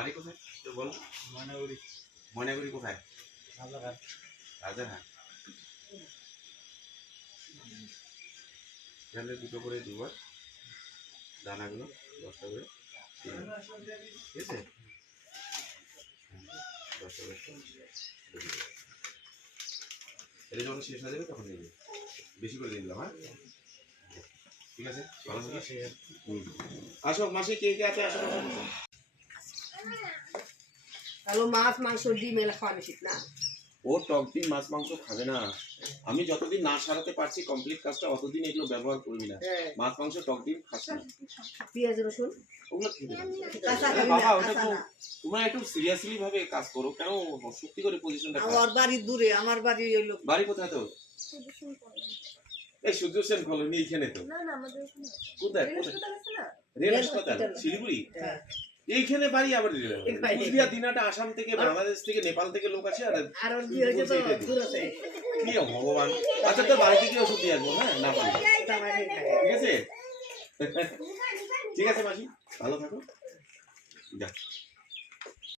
বাড়ি কোথায়? তো বলো ময়নাগুড়ি। ময়নাগুড়ি কোথায়? রাজাঘাট রাজারহাট। এখানে দুটো করে দুবার দানাগুলো দশটা করে ঠিক আছে? দশটা দিয়ে এটা যখন শেষ হয়ে যাবে তখন দিয়ে বেশি করে দিয়ে দিলাম হ্যাঁ? ঠিক আছে? ভালো। আসো মাসে কে কে আছে? আসো। তাহলে মাছ মাংস ডিম এলা খাওয়া উচিত না। ও টক দিন মাছ মাংস খাবে না। আমি যতদিন না সারাতে পারছি কমপ্লিট কাজটা অতদিন এগুলো ব্যবহার করবি না। হ্যাঁ। মাছ মাংস টক দিন খাস না। পেঁয়াজ রসুন? ওগুলো খেতে বাবা ওটা তো তোমরা একটু সিরিয়াসলি ভাবে কাজ করো কেন সত্যি করে পজিশনটা আমার বাড়ি দূরে আমার বাড়ি হইল বাড়ি কোথায় তো এই কলোনি তো। না না আমাদের কোথায়? রেল হাসপাতাল। শিলিগুড়ি? হ্যাঁ। এইখানে বাড়ি আবার হাসপাতাল। কুচবিহার দিনাটা আসাম থেকে বাংলাদেশ থেকে নেপাল থেকে লোক আছে আর আর ওর হয়েছে তো? দূর কি ভগবান? আচ্ছা তো বাড়িতে কি ওষুধ দিয়ে আসব? হ্যাঁ না পারি ঠিক আছে? ঠিক আছে মাসি। ভালো থাকো। যা।